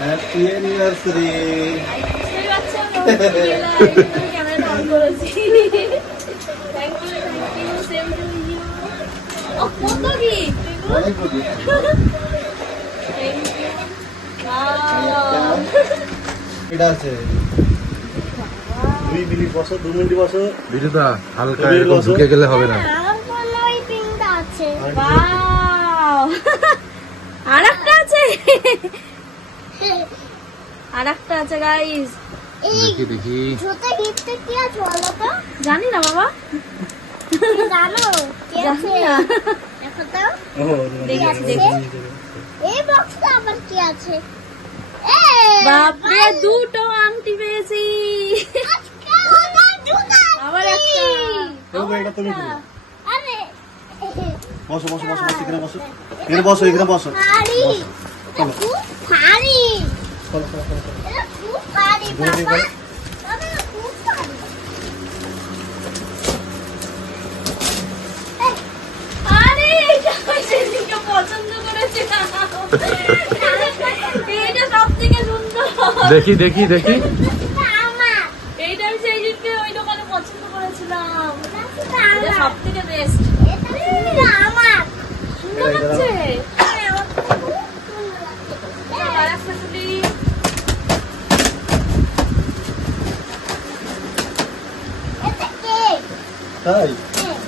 Happy anniversary এটা আছে। দুই মিনিট বসো দু মিনিট বসো। ভিডিওটা হালকা এরকম ঢুকে গেলে হবে না। ওই পিনটা আছে। ওয়াও আরেকটা আছে গাইস দেখি দেখি। জুতো গিফটে কি আছে বলো তো? জানি না বাবা। জানো? কি আছে? দেখো তো। দেখি দেখি এই বক্সটা আবার কি আছে? বাপরে দুটো আংটি পেয়েছি। আবার একটা। এটা তুমি আরে। বসো বসো বসো বসো এখানে বসো। এখানে বসো এখানে বসো। চলো, চলো, চলো, চলো। এটা খুব ভারী ধরে বাবা। বাবা এটা খুব ভারী আরে এটা আমি পছন্দ করেছিলাম এইটা সব থেকে সুন্দর। দেখি দেখি দেখি। এইটা আমি সেই দিনকে ওই দোকানে পছন্দ করেছিলাম। সব থেকে বেস্ট আমার সুন্দর লাগছে আরে, আমার খুব সুন্দর লাগছে। এই, আর একটা চুলি এটা কেক তাই কেক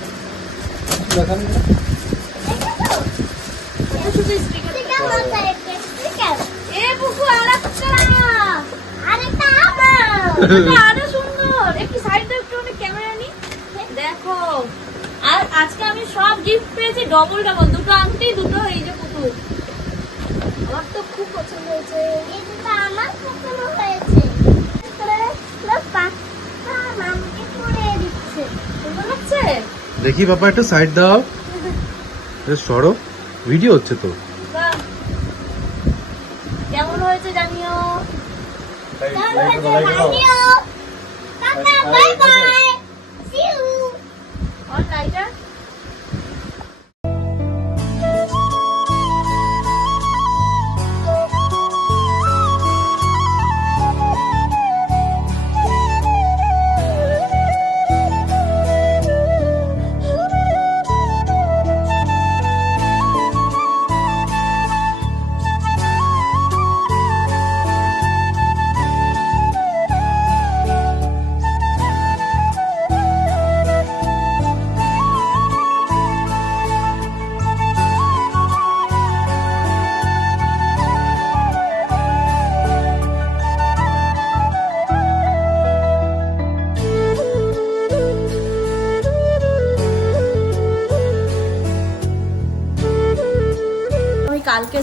দেখান এটা শুধু স্টিকার স্টিকার মাথায় কেক স্টিকার এ বুকু আর একটা আরেকটা আমার এটা আরও সুন্দর। একটু সাইড দাও একটু ক্যামেরা নি দেখো আর আজকে আমি সব গিফট পেয়েছি ডবল ডবল দুটো আংটি দুটো এই যে পুতুল। আমার তো খুব পছন্দ হয়েছে। এই দুটো আমার পছন্দ হয়েছে। দেখি বাবা একটু সাইড দাও। সরো। ভিডিও হচ্ছে তো বাহ। কেমন হয়েছে জানিও তাহলে জানিও টাটা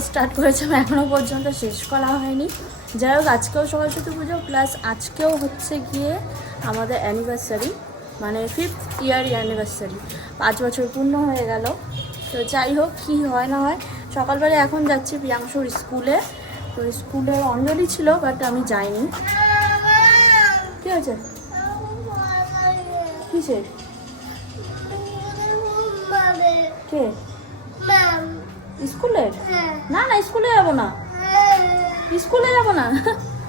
স্টার্ট করেছিলাম এখনও পর্যন্ত শেষ করা হয়নি। যাই হোক, আজকেও সরস্বতী পুজো প্লাস আজকেও হচ্ছে গিয়ে আমাদের অ্যানিভার্সারি মানে ফিফথ ইয়ার অ্যানিভার্সারি পাঁচ বছর পূর্ণ হয়ে গেল। তো যাই হোক, কী হয় না হয়, সকালবেলা এখন যাচ্ছি প্রিয়াংশুর স্কুলে। তো স্কুলে অঞ্জলি ছিল বাট আমি যাইনি। কী হয়েছে? কিসের? কে? স্কুলের হ্যাঁ। না না স্কুলে যাব না। স্কুলে যাব না?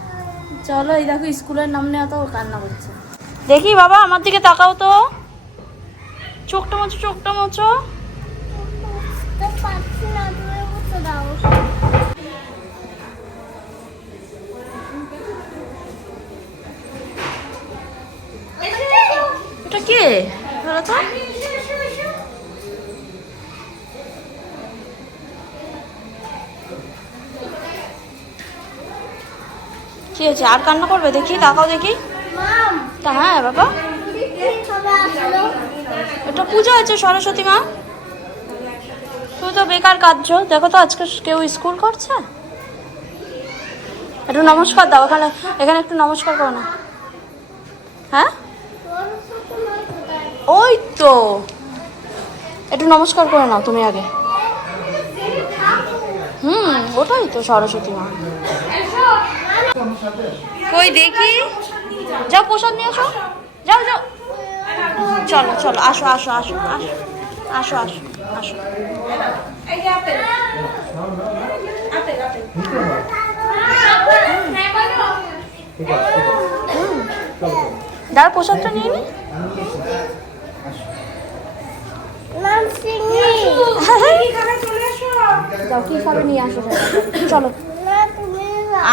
চলো এই দেখো স্কুলের নাম নেওয়া তো কান্না করছে। দেখি বাবা আমার দিকে তাকাও তো। চোখটা মোছো চোখটা মোছো। এটা কে? বলো তো। কি হয়েছে? আর কান্না করবে? দেখি তাকাও দেখি। তা হ্যাঁ বাবা। এটা পুজো হচ্ছে সরস্বতী মা। তুমি তো বেকার কাঁদছো। দেখো তো আজকে কেউ স্কুল করছে? একটু নমস্কার দাও এখানে এখানে একটু নমস্কার করো না। হ্যাঁ? ওই তো। একটু নমস্কার করে নাও তুমি আগে। হুম ওটাই তো সরস্বতী মা। কই দেখি? যাও প্রসাদ নিয়ে আসো। যাও যাও। চলো চলো, আসো আসো আসো আসো আসো আসো আসো। দাঁড়া পোশাকটা নিয়ে আসো। চলো।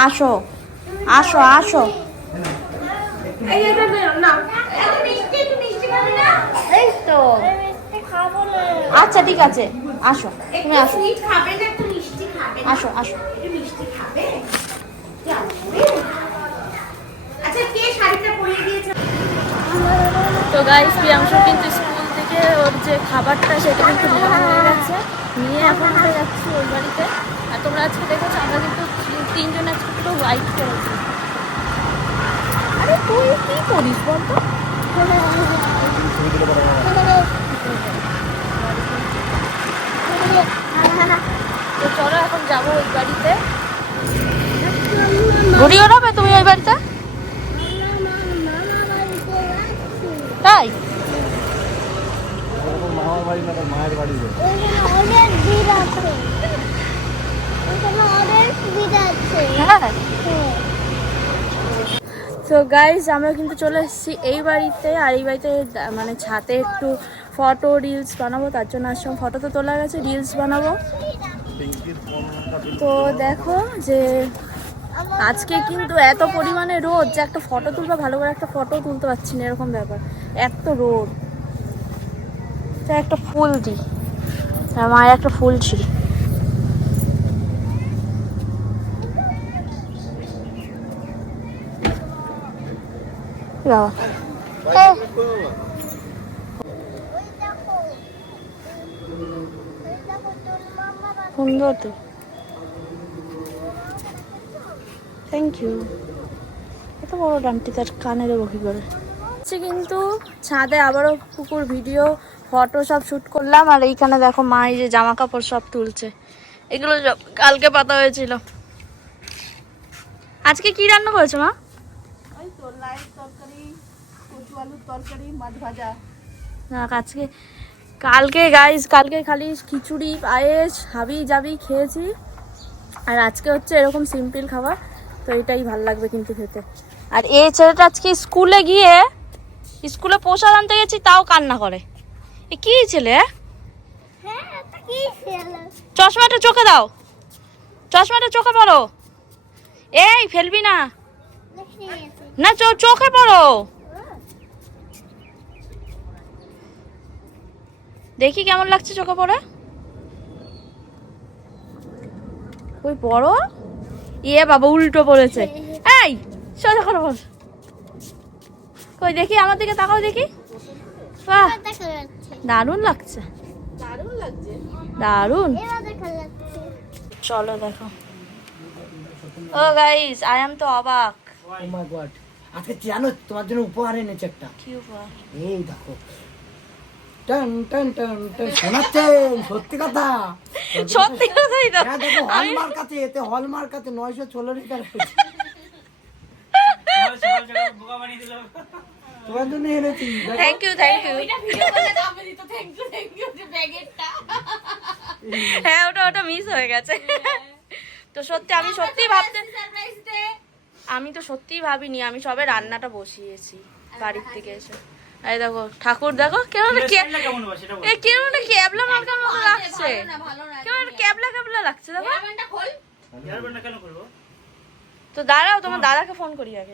আসো। আসো আসো। তো আমি মিষ্টি খাব না আচ্ছা ঠিক আছে। আসো তুমি আসো। খাবে না একটু মিষ্টি খাবে? আসো আসো। একটু মিষ্টি খাবে? আচ্ছা কে শাড়িটা পরিয়ে দিয়েছে? তো গাইস প্রিয়াংশু কিন্তু স্কুল থেকে ওর যে খাবারটা সেটা কিন্তু নেওয়া হয়ে গেছে। নিয়ে এখন আমরা যাচ্ছি ওই বাড়িতে। আর তোমরা আজকে দেখেছ আমরা কিন্তু তিনজন আজকে পুরো হোয়াইট করেছি আরে তুই কি করিস বলতো তো? চলো এখন যাব ওই বাড়িতে। ঘুরি ওড়াবে তুমি ওই বাড়িতে? তাই? মামার বাড়ি না মায়ের বাড়ি যায়। এখানে অনেক ভিড় আছে এখানে অনেক ভিড় আছে হ্যাঁ। হ্যাঁ। তো গাইজ আমরা কিন্তু চলে এসেছি এই বাড়িতে আর এই বাড়িতে মানে ছাতে একটু ফটো রিলস বানাবো তার জন্য আসলাম ফটো তো তোলা গেছে রিলস বানাবো। তো দেখো যে আজকে কিন্তু এত পরিমাণে রোদ যে একটা ফটো তুলবা ভালো করে একটা ফটো তুলতে পারছি না এরকম ব্যাপার। এত রোদ। তো একটা ফুল দিই আর মায়ের একটা ফুল ছিল বাবা ওই ওই সুন্দর তো। থ্যাংক ইউ এত বড় ডানটি তার কানে দেবো কি করে? হচ্ছে কিন্তু ছাদে আবারও পুকুর ভিডিও ফটো সব শ্যুট করলাম আর এইখানে দেখো মা এই যে জামা কাপড় সব তুলছে। এগুলো সব কালকে পাতা হয়েছিল। আজকে কি রান্না করেছ মা? না আজকে, কালকে গাইস কালকে খালি খিচুড়ি, পায়েস, হাবি জাবি খেয়েছি। আর আজকে হচ্ছে এরকম সিম্পল খাবার, তো এটাই ভালো লাগবে কিন্তু খেতে। আর এই ছেলেটা আজকে স্কুলে গিয়ে, স্কুলে প্রসাদ আনতে গেছি, তাও কান্না করে। এ কি ছেলে? চশমাটা চোখে দাও। চশমাটা চোখে পড়ো। এই, ফেলবি না। না চোখে পড়ো। দেখি কেমন লাগছে চোখে পড়ে। ওই বড়? ইয়ে বাবা উল্টো পড়েছে এই সোজা করে বস। কই দেখি আমার দিকে তাকাও দেখি। বাহ দারুণ লাগছে। দারুণ। চলো দেখো। ও গাইস আই এম তো অবাক। ও মাই গড আজকে জানো? তোমার জন্য উপহার এনেছে একটা। কি উপহার? এই দেখো। টান টান টান টান শোনাচ্ছেন? সত্যি কথা? সত্যি কথাই তো। হ্যাঁ দেখো হলমার্ক আছে এতে হলমার্ক আছে নয়শো ষোলো লিটার তোমার জন্য এনেছি থ্যাংক ইউ থ্যাংক ইউ হ্যাঁ ওটা ওটা মিস হয়ে গেছে। তো সত্যি আমি সত্যি ভাবতে আমি তো সত্যিই ভাবিনি আমি সবে রান্নাটা বসিয়েছি বাড়ির থেকে এসে। এই দেখো ঠাকুর দেখো কেমন কেমন ক্যাবলা মার্কার মতো লাগছে? কেমন ক্যাবলা ক্যাবলা লাগছে দেখো। তো দাঁড়াও তোমার দাদাকে ফোন করি আগে।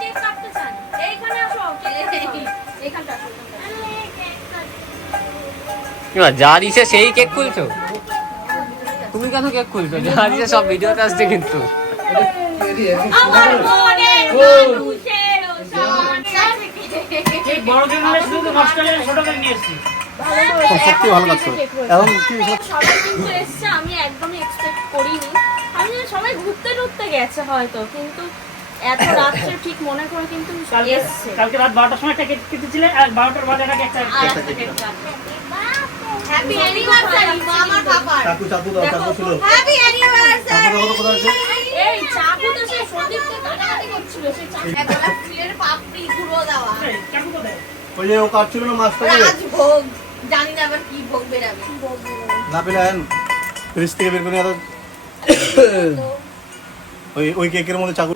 কেক কাটতে চান? এইখানে আসো এইখানটা আসো যা দিছে সেই কেক খুলছো? তুমি কেন কেক খুলছো? যা দিছে সব ভিডিওতে আসছে কিন্তু। সত্যি ভালো লাগছে এখন কি সবাই কিন্তু এসছে আমি একদমই এক্সপেক্ট করিনি। আমি সবাই ঘুরতে টুরতে গেছে হয়তো কিন্তু এত রাত্রে ঠিক মনে করে কিন্তু এসছে। কালকে রাত বারোটার সময় একটা কেক কেটেছিলে আর বারোটার বাজে একটা একটা হ্যাপি অ্যানিভার্সারি মামার পাপার। চাকু চাকু দাও চাকু ছিল। হ্যাপি অ্যানিভার্সারি এই চাকু তো সেই সন্দীপকে কাটাকাটি করছিল সেই চাকু ফুলের পাপড়ি গুঁড়ো দেওয়া। চাকু তো দেয় ওই যে ও কাটছিল না মাছটাকে? রাজভোগ। জানি না আবার কি ভোগ বেরাবে। না পেলে আন ফ্রিজ থেকে বের করে আরও ওই ওই কেকের মধ্যে চাকু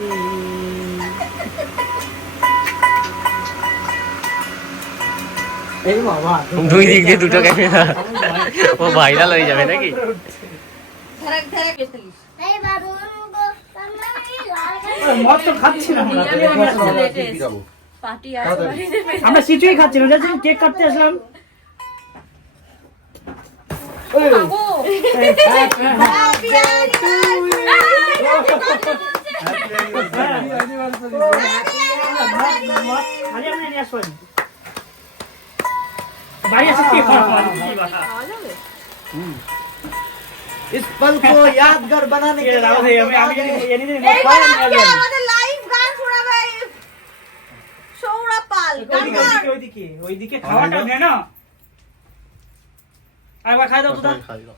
দুই দিক দিয়ে দুটো ক্যামেরা ও ভাইরাল হয়ে যাবে নাকি? ধারাক ধারাক বাবু। মদ তো খাচ্ছি না আমরা। সিচুই খাচ্ছি না যাচ্ছি কেক কাটতে আসলাম বাড়ি আছে কি খাওয়া इस पल को यादगार बनाने কে के রাও लिए আমি আমি যদি এনে দিই মদ এইবার খাওয়া আজকে আমাদের লাইভ গান শোনাবে সৌরভ পাল গান ওইদিকে গান। ওইদিকে ওইদিকে ওইদিকে খাওয়াটা নে না আরেকবার খাই দাও তো দাও। খাই দাও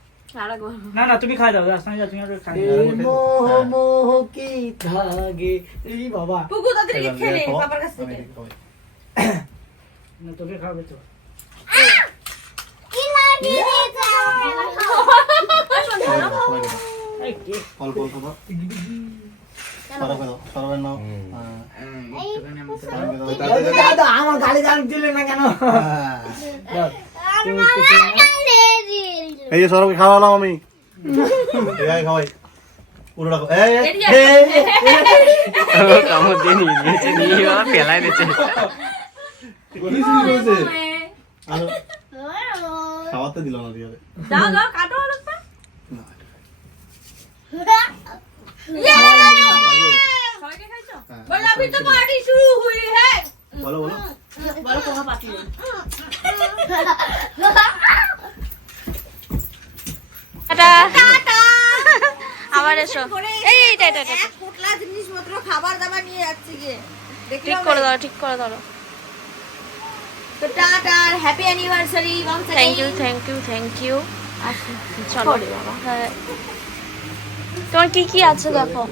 না না তুমি খাই দাও রাস্তায় যা তুমি আর খাই দাও ए मोह मोह की धागे এই বাবা পুকু তাদেরকে খেলে খাও। বাবার কাছ আমি থেকে এদিকে খাওয়াই। না তোকে খাওয়াবে তো কি লাগে অল্প অল্প দাও। হ্যাঁ। হ্যাঁ। এই যে সরবকে খাওয়ালাম আমি খাওয়াই পুরো রাখো খাওয়াতে দিল না দিয়ে দাও কাটো বলো বলো আবার এসো জিনিসপত্র খাবার দাবার নিয়ে যাচ্ছে গিয়ে ঠিক করে দাও ঠিক করে দাও তো tata happy anniversary thank you thank you thank you চলো বাবা। হ্যাঁ। তোমার কি কি আছে দেখো?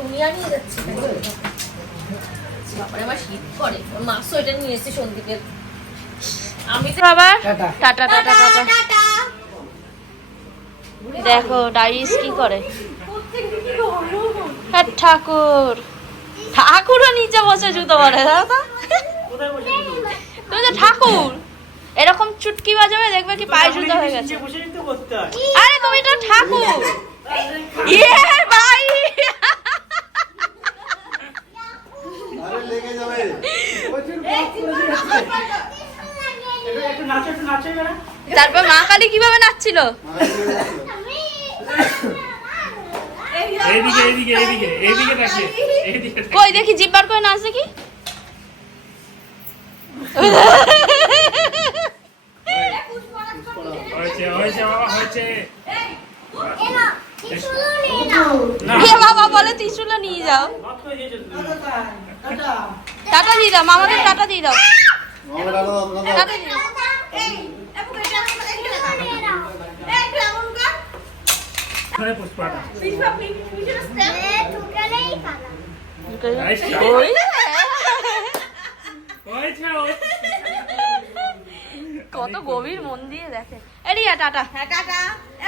দুনিয়া নিয়ে যাচ্ছি। বাবারে শীত করে মাসও এটা নিয়ে এসেছে সন্দীপের। আমি তো আবার tata. Tata tata tata tata. দেখো ডাইরিস কি করে? হ্যাঁ ঠাকুর। ঠাকুরও নিচে বসে জুতো পরে দাদা তুমি তো ঠাকুর। এরকম চুটকি বাজাবে দেখবে কি পায়ে জুতো হয়ে গেছে। করতে হয়। আরে তুমি তো ঠাকুর। ইয়ে ভাই। আরে লেগে যাবে। একটু নাচো একটু নাচো এবারে। তারপর মা কালী কীভাবে নাচছিল? এইদিকে এইদিকে এইদিকে এইদিকে তাকিয়ে এইদিকে কই দেখি জিব্বার করে নাচ দেখি হয়েছে হয়েছে হে বাবা বলে ত্রিশুলা নিয়ে যাও। টাটা দিয়ে দাও মামাকে টাটা দিয়ে দাও টাটা দিয়ে কত গভীর মন দিয়ে দেখে। এ রিয়া টাটা। হ্যাঁ টাটা।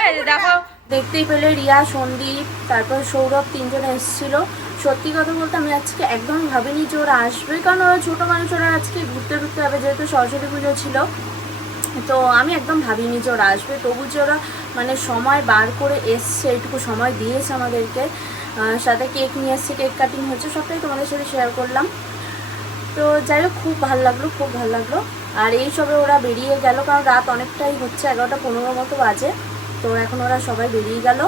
এই দেখো। দেখতেই পেলে রিয়া সন্দীপ তারপর সৌরভ তিনজনে এসেছিল। সত্যি কথা বলতে আমি আজকে একদম ভাবিনি যে ওরা আসবে। কারণ ওরা ছোটো মানুষ ওরা আজকে ঘুরতে ঘুরতে হবে যেহেতু সরস্বতী পুজো ছিল। তো আমি একদম ভাবিনি যে ওরা আসবে। তবু যে ওরা মানে সময় বার করে এসছে এটুকু সময় দিয়েছে আমাদেরকে। সাথে কেক নিয়ে এসছে কেক কাটিং হচ্ছে সবটাই তোমাদের সাথে শেয়ার করলাম। তো যাই হোক খুব ভালো লাগল খুব ভালো লাগল। আর এই সবে ওরা বেরিয়ে গেল, কারণ রাত অনেকটাই হচ্ছে, এগারোটা পনেরো মতো বাজে। তো এখন ওরা সবাই বেরিয়ে গেল।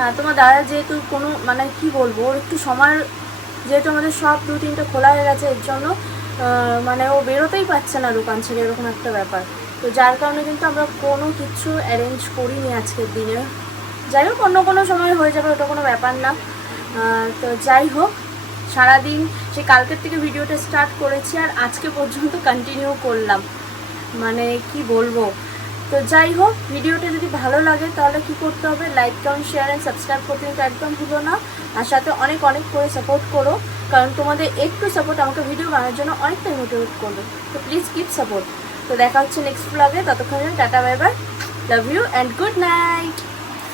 আর তোমার দাদা যেহেতু কোনো মানে কি বলব, ওর একটু সময়, যেহেতু আমাদের সব দু তিনটে খোলা হয়ে গেছে, এর জন্য মানে ও বেরোতেই পারছে না দোকান ছেড়ে, এরকম একটা ব্যাপার। তো যার কারণে কিন্তু আমরা কোনো কিছু অ্যারেঞ্জ করিনি আজকের দিনে। যাই হোক, অন্য কোনো সময় হয়ে যাবে, ওটা কোনো ব্যাপার না। তো যাই হোক, সারাদিন সে কালকের থেকে ভিডিওটা স্টার্ট করেছি আর আজকে পর্যন্ত কন্টিনিউ করলাম। মানে কি বলব? তো যাই হোক, ভিডিওটা যদি ভালো লাগে তাহলে কি করতে হবে? Like comment share and subscribe করতে কিন্তু একদম ভুলো না। আর সাথে অনেক অনেক করে সাপোর্ট করো। কারণ তোমাদের একটু সাপোর্ট আমাকে ভিডিও বানানোর জন্য অনেকটাই মোটিভেট করবে। তো প্লিজ কিপ সাপোর্ট তো দেখা হচ্ছে নেক্সট ব্লগে ততক্ষণ tata bye bye love you and good night